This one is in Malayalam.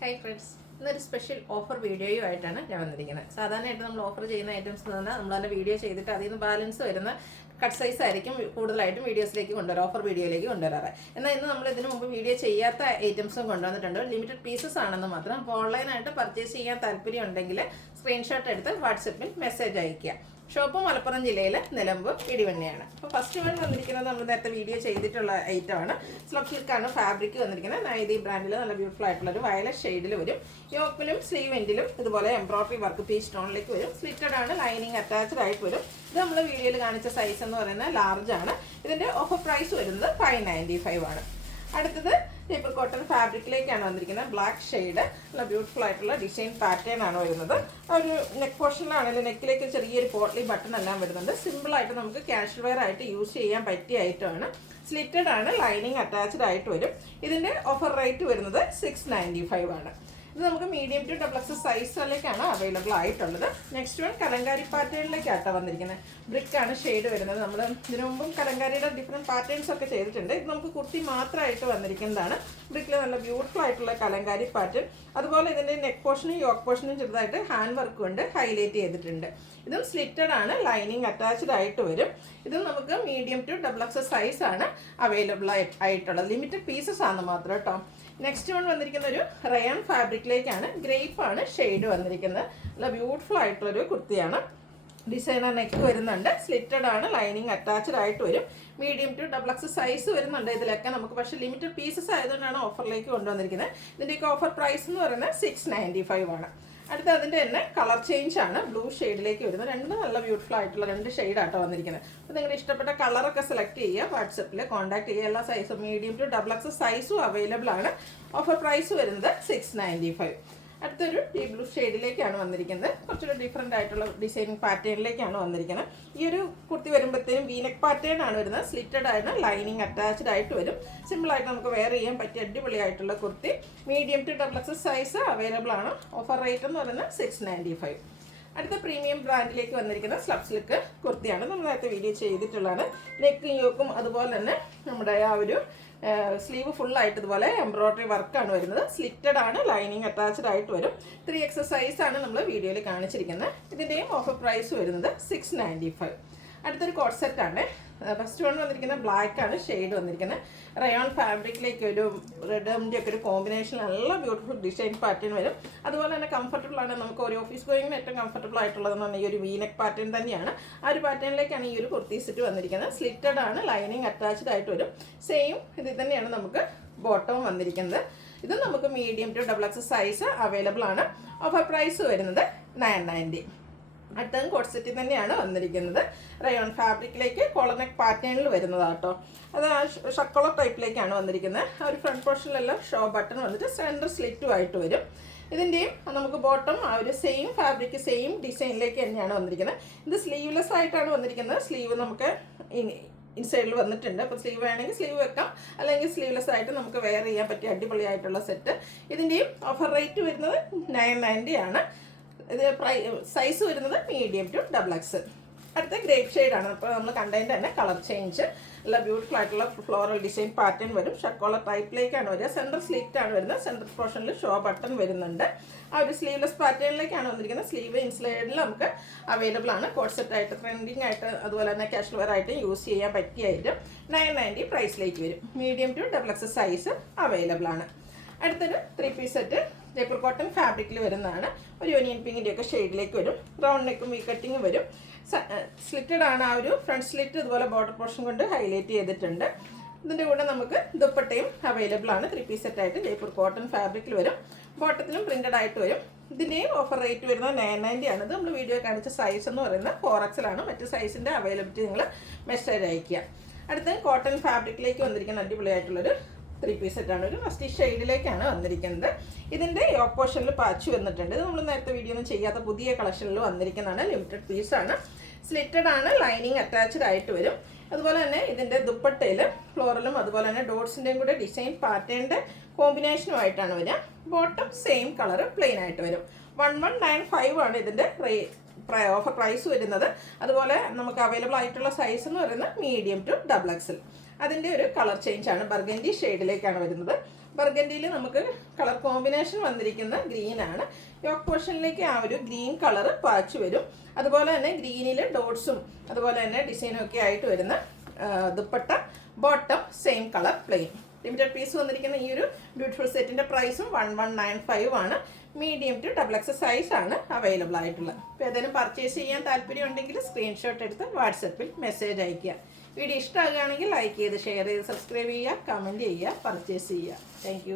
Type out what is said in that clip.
ഹായ് ഫ്രണ്ട്സ്, ഇന്നൊരു സ്പെഷ്യൽ ഓഫർ വീഡിയോയുമായിട്ടാണ് ഞാൻ വന്നിരിക്കുന്നത്. സാധാരണയായിട്ട് നമ്മൾ ഓഫർ ചെയ്യുന്ന ഐറ്റംസ് എന്ന് പറഞ്ഞാൽ നമ്മൾ അതിൻ്റെ വീഡിയോ ചെയ്തിട്ട് അതിൽ നിന്ന് ബാലൻസ് വരുന്ന കട്ട് സൈസ് ആയിരിക്കും കൂടുതലായിട്ടും വീഡിയോസിലേക്ക് കൊണ്ടുവരാം, ഓഫർ വീഡിയോയിലേക്ക് കൊണ്ടുവരാറ്. എന്നാൽ ഇന്ന് നമ്മൾ ഇതിന് മുമ്പ് വീഡിയോ ചെയ്യാത്ത ഐറ്റംസും കൊണ്ടുവന്നിട്ടുണ്ട്. ലിമിറ്റഡ് പീസസ് ആണെന്ന് മാത്രം. അപ്പോൾ ഓൺലൈനായിട്ട് പർച്ചേസ് ചെയ്യാൻ താല്പര്യം ഉണ്ടെങ്കിൽ സ്ക്രീൻഷോട്ട് എടുത്ത് വാട്സപ്പിൽ മെസ്സേജ് അയയ്ക്കുക. ഷോപ്പ് മലപ്പുറം ജില്ലയിൽ നിലമ്പൂർ ഇടിവണ്ണയാണ്. അപ്പോൾ ഫസ്റ്റ് വൺ വന്നിരിക്കുന്നത് നമ്മൾ നേരത്തെ വീഡിയോ ചെയ്തിട്ടുള്ള ഐറ്റമാണ്. സ്ലബ് സിൽക്കാണ് ഫാബ്രിക് വന്നിരിക്കുന്നത്. നൈതി ബ്രാൻഡിൽ നല്ല ബ്യൂട്ടിഫുൾ ആയിട്ടുള്ള ഒരു വയലറ്റ് ഷെയ്ഡിൽ വരും. യോക്കിലും സ്ലീവ് എൻഡിലും ഇതുപോലെ എംബ്രോയിഡറി വർക്ക് പീച്ച് സ്റ്റോണിലേക്ക് വരും. സ്ലിറ്റഡ് ആണ്, ലൈനിങ് അറ്റാച്ച്ഡ് ആയിട്ട് വരും. ഇത് നമ്മൾ വീഡിയോയിൽ കാണിച്ച സൈസ് എന്ന് പറയുന്നത് ലാർജ് ആണ്. ഇതിൻ്റെ ഓഫർ പ്രൈസ് വരുന്നത് 595 ആണ്. അടുത്തത് പേപ്പർ കോട്ടൺ ഫാബ്രിക്കിലേക്കാണ് വന്നിരിക്കുന്നത്. ബ്ലാക്ക് ഷെയ്ഡ്, നല്ല ബ്യൂട്ടിഫുൾ ആയിട്ടുള്ള ഡിസൈൻ പാറ്റേൺ ആണ് വരുന്നത്. ഒരു നെക്ക് പോർഷനിലാണെങ്കിലും നെക്കിലേക്ക് ചെറിയൊരു പോട്ട്ലി ബട്ടൺ എല്ലാം വരുന്നുണ്ട്. സിമ്പിളായിട്ട് നമുക്ക് ക്യാഷ്വൽ വെയർ ആയിട്ട് യൂസ് ചെയ്യാൻ പറ്റിയ ഐറ്റമാണ്. സ്ലിറ്റഡ് ആണ്, ലൈനിങ് അറ്റാച്ച്ഡ് ആയിട്ട് വരും. ഇതിൻ്റെ ഓഫർ റേറ്റ് വരുന്നത് 695 ആണ്. ഇത് നമുക്ക് മീഡിയം ടു ഡബിൾ എക്സ് സൈസിലേക്കാണ് അവൈലബിൾ ആയിട്ടുള്ളത്. നെക്സ്റ്റ് വൺ കലങ്കാരി പാറ്റേണിലേക്കാട്ടോ വന്നിരിക്കുന്നത്. ബ്രിക്കാണ് ഷെയ്ഡ് വരുന്നത്. നമ്മൾ ഇതിനു മുമ്പും കലങ്കാരിയുടെ ഡിഫറെൻറ്റ് പാറ്റേൺസ് ഒക്കെ ചെയ്തിട്ടുണ്ട്. ഇത് നമുക്ക് കുർത്തി മാത്രമായിട്ട് വന്നിരിക്കുന്നതാണ്. ബ്രിക്കിൽ നല്ല ബ്യൂട്ടിഫുൾ ആയിട്ടുള്ള കലങ്കാരി പാറ്റേൺ. അതുപോലെ ഇതിൻ്റെ നെക്ക് പോർഷനും യോക്ക് പോർഷനും ചെറുതായിട്ട് ഹാൻഡ് വർക്ക് കൊണ്ട് ഹൈലൈറ്റ് ചെയ്തിട്ടുണ്ട്. ഇതും സ്ലിറ്റഡ് ആണ്, ലൈനിങ് അറ്റാച്ച്ഡ് ആയിട്ട് വരും. ഇതും നമുക്ക് മീഡിയം ടു ഡബിൾ എക്സ് സൈസാണ് അവൈലബിൾ ആയിട്ടുള്ളത്. ലിമിറ്റഡ് പീസസ് ആണ് മാത്രം കേട്ടോ. നെക്സ്റ്റ് വൺ വന്നിരിക്കുന്ന ഒരു റയോൺ ഫാബ്രിക്കിലേക്കാണ്. ഗ്രേപ്പ് ആണ് ഷെയ്ഡ് വന്നിരിക്കുന്നത്. നല്ല ബ്യൂട്ടിഫുൾ ആയിട്ടുള്ളൊരു കുർത്തിയാണ്. ഡിസൈനർ നെക്ക് വരുന്നുണ്ട്. സ്ലിറ്റഡ് ആണ്, ലൈനിങ് അറ്റാച്ച്ഡ് ആയിട്ട് വരും. Medium to double X size വരുന്നുണ്ട് ഇതിലൊക്കെ നമുക്ക്. പക്ഷേ ലിമിറ്റഡ് പീസസ് ആയതുകൊണ്ടാണ് ഓഫറിലേക്ക് കൊണ്ടുവന്നിരിക്കുന്നത്. ഇതിൻ്റെയൊക്കെ ഓഫർ പ്രൈസ് എന്ന് പറയുന്നത് 695 ആണ്. അടുത്ത അതിൻ്റെ തന്നെ കളർ ചേഞ്ച് ആണ്. ബ്ലൂ ഷെയ്ഡിലേക്ക് വരുന്നത്. രണ്ട് നല്ല ബ്യൂട്ടിഫുൾ ആയിട്ടുള്ള രണ്ട് ഷെയ്ഡാട്ടോ വന്നിരിക്കുന്നത്. അപ്പോൾ നിങ്ങളുടെ ഇഷ്ടപ്പെട്ട കളറൊക്കെ സെലക്ട് ചെയ്യുക, വാട്സപ്പിൽ കോൺടാക്ട് ചെയ്യുക. എല്ലാ സൈസും മീഡിയം ടു ഡബിൾ എക്സ് സൈസും അവൈലബിൾ ആണ്. ഓഫർ പ്രൈസ് വരുന്നത് 695. അടുത്തൊരു ഡീ ബ്ലൂ ഷെയ്ഡിലേക്കാണ് വന്നിരിക്കുന്നത്. കുറച്ചൊരു ഡിഫറെൻ്റ് ആയിട്ടുള്ള ഡിസൈനിങ് പാറ്റേണിലേക്കാണ് വന്നിരിക്കുന്നത്. ഈ ഒരു കുർത്തി വരുമ്പോഴത്തേനും വീനെക്ക് പാറ്റേൺ ആണ് വരുന്നത്. സ്ലിറ്റഡ് ആണ്, ലൈനിങ് അറ്റാച്ച്ഡ് ആയിട്ട് വരും. സിമ്പിളായിട്ട് നമുക്ക് വെയർ ചെയ്യാൻ പറ്റിയ അടിപൊളിയായിട്ടുള്ള kurti. Medium to double X size available ആണ്. ഓഫർ റേറ്റ് എന്ന് പറയുന്നത് 695. അടുത്ത പ്രീമിയം ബ്രാൻഡിലേക്ക് വന്നിരിക്കുന്ന സ്ലബ് സിൽക്ക് കുർത്തിയാണ്. നമ്മൾ നേരത്തെ വീഡിയോ ചെയ്തിട്ടുള്ളതാണ്. നെക്കും യോക്കും അതുപോലെ തന്നെ നമ്മുടെ ആ ഒരു സ്ലീവ് ഫുള്ളായിട്ട് ഇതുപോലെ എംബ്രോയിഡറി വർക്കാണ് വരുന്നത്. സ്ലിറ്റഡ് ആണ്, ലൈനിങ് അറ്റാച്ച്ഡ് ആയിട്ട് വരും. 3X സൈസാണ് നമ്മൾ വീഡിയോയിൽ കാണിച്ചിരിക്കുന്നത്. ഇതിൻ്റെയും ഓഫർ പ്രൈസ് വരുന്നത് 695. അടുത്തൊരു കോട്ട് സെറ്റാണ്. ഫസ്റ്റ് വൺ വന്നിരിക്കുന്നത് ബ്ലാക്ക് ആണ് ഷെയ്ഡ് വന്നിരിക്കുന്നത്. റയോൺ ഫാബ്രിക്കിലേക്ക് ഒരു റെഡിൻ്റെ ഒക്കെ ഒരു കോമ്പിനേഷൻ നല്ല ബ്യൂട്ടിഫുൾ ഡിസൈൻ പാറ്റേൺ വരും. അതുപോലെ തന്നെ കംഫർട്ടബിൾ ആണ്. നമുക്ക് ഒരു ഓഫീസ് ഗോയിങ്ങിന് ഏറ്റവും കംഫർട്ടബിൾ ആയിട്ടുള്ളതെന്ന് പറഞ്ഞാൽ ഈ ഒരു വീനെക്ക് പാറ്റേൺ തന്നെയാണ്. ആ ഒരു പാറ്റേണിലേക്കാണ് ഈ ഒരു കുർത്തി സെറ്റ് വന്നിരിക്കുന്നത്. സ്ലിറ്റഡ് ആണ്, ലൈനിങ് അറ്റാച്ച്ഡ് ആയിട്ട് വരും. സെയിം ഇതിൽ തന്നെയാണ് നമുക്ക് ബോട്ടം വന്നിരിക്കുന്നത്. ഇത് നമുക്ക് medium to double X size available ആണ്. ഓഫർ പ്രൈസ് വരുന്നത് 990. അടുത്തതും കോട്ട് സെറ്റിൽ തന്നെയാണ് വന്നിരിക്കുന്നത്. റയോൺ ഫാബ്രിക്കിലേക്ക് കോളർ നെക്ക് പാറ്റേണിൽ വരുന്നതാട്ടോ. അത് ഷക്കോളർ ടൈപ്പിലേക്കാണ് വന്നിരിക്കുന്നത്. ആ ഒരു ഫ്രണ്ട് പോർഷനിലെല്ലാം ഷോ ബട്ടൺ വന്നിട്ട് സെൻറ്റർ സ്ലിറ്റും ആയിട്ട് വരും. ഇതിൻ്റെയും നമുക്ക് ബോട്ടം ആ ഒരു സെയിം ഫാബ്രിക് സെയിം ഡിസൈനിലേക്ക് തന്നെയാണ് വന്നിരിക്കുന്നത്. ഇത് സ്ലീവ്ലെസ് ആയിട്ടാണ് വന്നിരിക്കുന്നത്. സ്ലീവ് നമുക്ക് ഇൻസൈഡിൽ വന്നിട്ടുണ്ട്. അപ്പോൾ സ്ലീവ് വേണമെങ്കിൽ സ്ലീവ് വെക്കാം, അല്ലെങ്കിൽ സ്ലീവ്ലെസ് ആയിട്ട് നമുക്ക് വെയർ ചെയ്യാൻ പറ്റിയ അടിപൊളിയായിട്ടുള്ള സെറ്റ്. ഇതിൻ്റെയും ഓഫർ റേറ്റ് വരുന്നത് 990 ആണ്. ഇത് സൈസ് വരുന്നത് മീഡിയം ടു ഡബിൾ എക്സ്. അടുത്ത ഗ്രേപ്പ് ഷെയ്ഡാണ്. അപ്പോൾ നമ്മൾ കണ്ടതിൻ്റെ തന്നെ കളർ ചേഞ്ച്. നല്ല ബ്യൂട്ടിഫുൾ ആയിട്ടുള്ള ഫ്ലോറൽ ഡിസൈൻ പാറ്റേൺ വരും. ഷക്കോളർ ടൈപ്പിലേക്കാണ് വരിക. സെൻട്രൽ സ്ലിറ്റ് ആണ് വരുന്നത്. സെൻട്രൽ പോർഷനിൽ ഷോ ബട്ടൺ വരുന്നുണ്ട്. ആ ഒരു സ്ലീവ്ലെസ് പാറ്റേണിലേക്കാണ് വന്നിരിക്കുന്നത്. സ്ലീവ് ഇൻസൈഡിൽ നമുക്ക് അവൈലബിൾ ആണ്. കോട്ട് സെറ്റായിട്ട് ട്രെൻഡിങ് ആയിട്ട് അതുപോലെ തന്നെ കാഷ്വൽ വെയർ ആയിട്ട് യൂസ് ചെയ്യാൻ പറ്റിയ ഐറ്റം. 990 പ്രൈസിലേക്ക് വരും. Medium to double X size available ആണ്. അടുത്തൊരു 3 പീസ് സെറ്റ് പേപ്പർ കോട്ടൺ ഫാബ്രിക്കിൽ വരുന്നതാണ്. ഒരു യൂണിയൻ പിങ്കിൻ്റെ ഒക്കെ ഷെയ്ഡിലേക്ക് വരും. റൗണ്ട് നെക്കും വി കട്ടിങ് വരും. സ്ലിറ്റഡ് ആണ്. ആ ഒരു ഫ്രണ്ട് സ്ലിറ്റ് ഇതുപോലെ ബോർഡർ പോർഷൻ കൊണ്ട് ഹൈലൈറ്റ് ചെയ്തിട്ടുണ്ട്. ഇതിൻ്റെ കൂടെ നമുക്ക് ദുപ്പട്ടയും അവൈലബിൾ ആണ്. 3 പീസ് സെറ്റായിട്ട് പേപ്പർ കോട്ടൺ ഫാബ്രിക്കിൽ വരും. ബോട്ടത്തിലും പ്രിൻറ്റഡ് ആയിട്ട് വരും. ഇതിൻ്റെയും ഓഫർ റേറ്റ് വരുന്നത് 990 ആണ്. ഇത് നമ്മൾ വീഡിയോ കാണിച്ച സൈസ് എന്ന് പറയുന്നത് 4XL ആണ്. മറ്റ് സൈസിൻ്റെ അവൈലബിലിറ്റി നിങ്ങൾ മെസ്സേജ് അയയ്ക്കുക. അടുത്ത് കോട്ടൺ ഫാബ്രിക്കിലേക്ക് വന്നിരിക്കുന്ന അടിപൊളിയായിട്ടുള്ളൊരു 3 പീസ് സെറ്റാണ്. ഒരു മസ്റ്റി ഷെയ്ഡിലേക്കാണ് വന്നിരിക്കുന്നത്. ഇതിൻ്റെ യോക്ക് പോർഷനിൽ പാച്ച് വന്നിട്ടുണ്ട്. ഇത് നമ്മൾ നേരത്തെ വീഡിയോ ഒന്നും ചെയ്യാത്ത പുതിയ കളക്ഷനിൽ വന്നിരിക്കുന്നതാണ്. ലിമിറ്റഡ് പീസാണ്. സ്ലിറ്റഡ് ആണ്, ലൈനിങ് അറ്റാച്ച്ഡ് ആയിട്ട് വരും. അതുപോലെ തന്നെ ഇതിൻ്റെ ദുപ്പട്ടയിൽ ഫ്ലോറലും അതുപോലെ തന്നെ ഡോട്ട്സിൻ്റെയും കൂടെ ഡിസൈൻ പാറ്റേണിൻ്റെ കോമ്പിനേഷനുമായിട്ടാണ് വരിക. ബോട്ടം സെയിം കളർ പ്ലെയിൻ ആയിട്ട് വരും. 1195 ആണ് ഇതിൻ്റെ ഓഫർ പ്രൈസ് വരുന്നത്. അതുപോലെ നമുക്ക് അവൈലബിൾ ആയിട്ടുള്ള സൈസ് എന്ന് പറയുന്നത് മീഡിയം ടു ഡബിൾ എക്സൽ. അതിൻ്റെ ഒരു കളർ ചേഞ്ച് ആണ്. ബർഗൻഡി ഷെയ്ഡിലേക്കാണ് വരുന്നത്. ബർഗൻഡിയിൽ നമുക്ക് കളർ കോമ്പിനേഷൻ വന്നിരിക്കുന്ന ഗ്രീനാണ്. യോക്ക് പോർഷനിലേക്ക് ആ ഒരു ഗ്രീൻ കളർ പാച്ച് വരും. അതുപോലെ തന്നെ ഗ്രീനിൽ ഡോട്ട്സും അതുപോലെ തന്നെ ഡിസൈനും ഒക്കെ ആയിട്ട് വരുന്ന dupatta, bottom same colour plain. Limited piece വന്നിരിക്കുന്ന ഈ ഒരു ബ്യൂട്ടിഫുൾ സെറ്റിൻ്റെ പ്രൈസും 1195 ആണ്. മീഡിയം ടു XXL സൈസാണ് അവൈലബിൾ ആയിട്ടുള്ളത്. അപ്പോൾ ഏതെങ്കിലും പർച്ചേസ് ചെയ്യാൻ താല്പര്യം ഉണ്ടെങ്കിൽ സ്ക്രീൻഷോട്ട് എടുത്ത് വാട്സപ്പിൽ മെസ്സേജ് അയയ്ക്കുക. വീഡിയോ ഇഷ്ടമാകുകയാണെങ്കിൽ ലൈക്ക് ചെയ്ത് ഷെയർ ചെയ്ത് സബ്സ്ക്രൈബ് ചെയ്യുക, കമൻറ്റ് ചെയ്യുക, പർച്ചേസ് ചെയ്യുക. താങ്ക്